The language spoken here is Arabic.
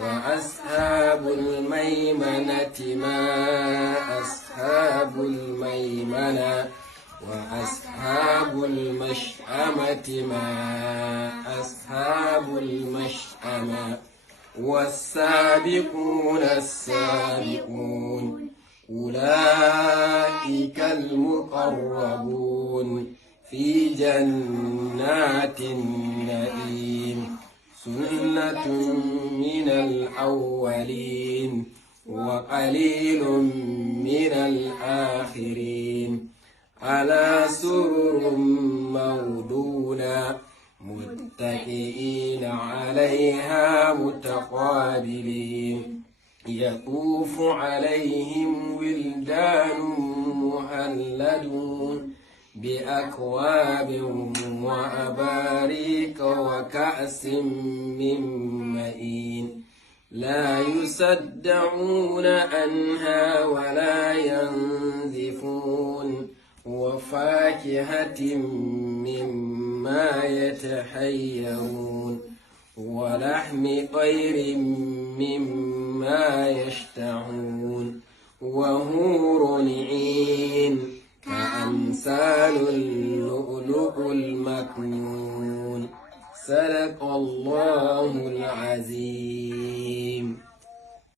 وأصحاب الميمنة ما أصحاب الميمنة وأصحاب المشأمة ما أصحاب المشأمة والسابقون السابقون أولئك المقربون في جنات النعيم سنة من الأولين وقليل من الآخرين على سرر موضونة متكئين عليها متقابلين يطوف عليهم ولدان مخلدون بأكواب وأباريك وكأس من معين لا يصدعون عنها ولا ينزفون وفاكهة مما يتحيرون ولحم طير مما يشتهون وحور عين كأمثال اللؤلؤ المكنون صدق الله العظيم.